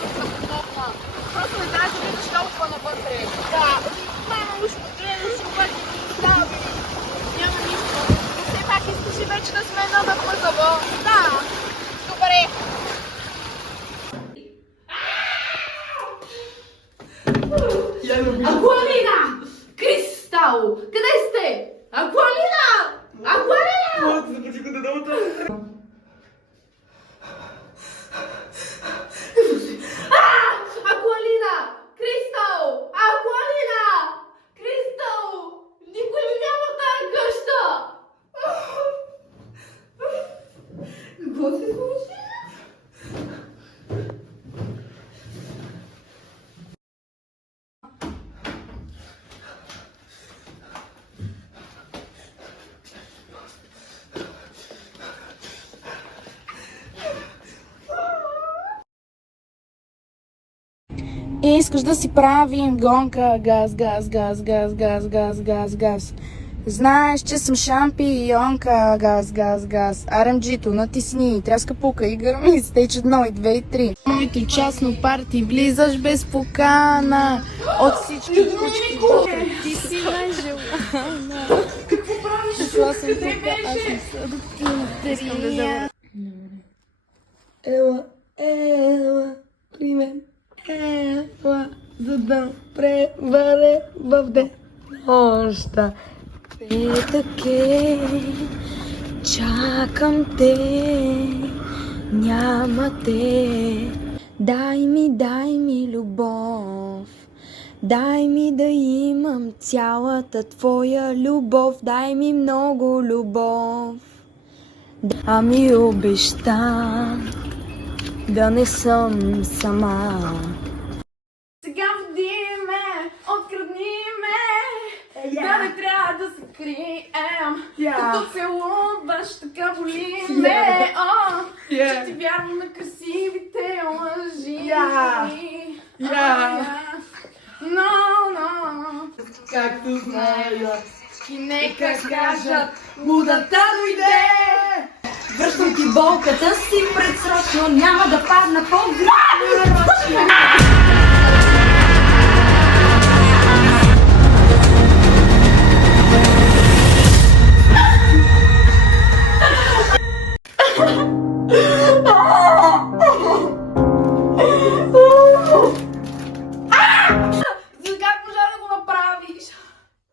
да се помогна. Просто не знаеш да видиш толкова навътре. Да, няма нищо да гледаш, обаче не остави. Няма нищо. Но все пак искаш и вече да сме на мъзъва. Да, добре. Акуалина! Кристал! Къде сте? Акуалина! Акуалина! Акуалина! Кристал! Акуалина! Кристал! Никой ли няма в тази къща? Какво се случи? Искаш да си правим гонка, газ, газ, газ, газ, газ, газ, газ, газ. Знаеш, че съм шампионка, газ, газ, газ. RMG-то натисни, тряска пука и гърми, стейч 1 и 2 и 3. Моето частно парти, влизаш без покана. От всички кучки, ти си най-желана. Какво правиш? Дошла съм тук, аз не са да ти материя. Ела, ела, при мен. Ела, за да преваре в денощта. Петъке, чакам те, няма те. Дай ми любов, дай ми да имам цялата твоя любов, дай ми много любов. Ами обеща да не съм сама. Сега води ме, открадни ме, да не трябва да се крием. Като целуваш, така боли ме, че ти вярвам на красивите лъжи. Но, Както знаят и нека кажат, лудата дойде. Връщам ти болката си предсрочно, няма да падна по-грабно. как можа да го направиш?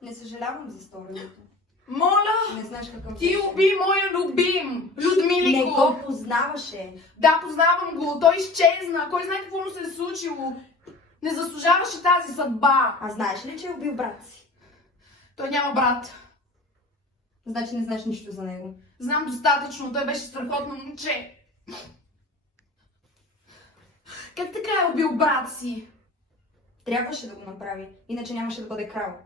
Не съжалявам за сторението. Моля, Не знаеш какъв ти уби моя любим, Людмилико. Не го познаваше. Да, познавам го. Той изчезна. Кой знае какво му се е случило. Не заслужаваше тази съдба. А знаеш ли, че е убил брат си? Той няма брат. Значи не знаеш нищо за него. Знам достатъчно. Той беше страхотно момче. Как така е убил брат си? Трябваше да го направи, иначе нямаше да бъде крал.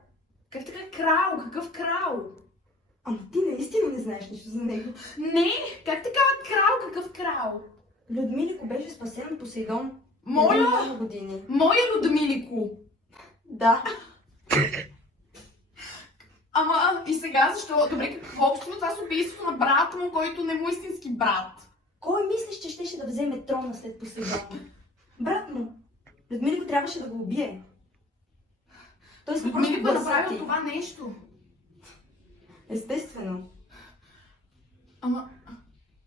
Как така крал? Какъв крал? Ама ти наистина не знаеш нищо за него. Не, как така крал? Какъв крал? Людмилико беше спасен от Посейдон. Моля? Много години. Моя Людмилико. Да. Ама и сега защо? Добре, какво общо това с убийството на брата му, който не му е истински брат? Кой мислиш, че щеше да вземе трона след Посейдон? Брат му. Людмилико трябваше да го убие. Той се просто Людмилико е направил бърсати. това нещо. Естествено. Ама,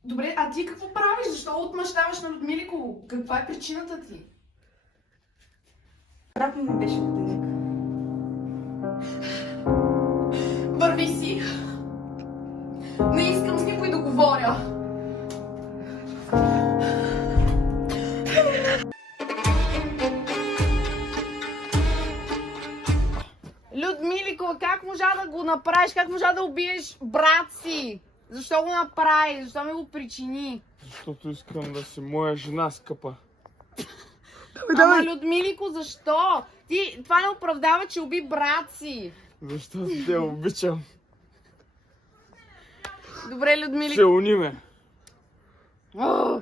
добре, а ти какво правиш? Защо отмъщаваш на Людмилико? Каква е причината ти? Брат му ми беше годеник. Върви си. Не искам с никой да говоря. Людмилико, как можа да го направиш? Как можа да убиеш брат си? Защо го направи? Защо ми го причини? Защото искам да си моя жена, скъпа. Ама Людмилико, защо? Това не оправдава, че уби брат си. Защото те обичам. Добре, Людмилико. Целуни ме. О,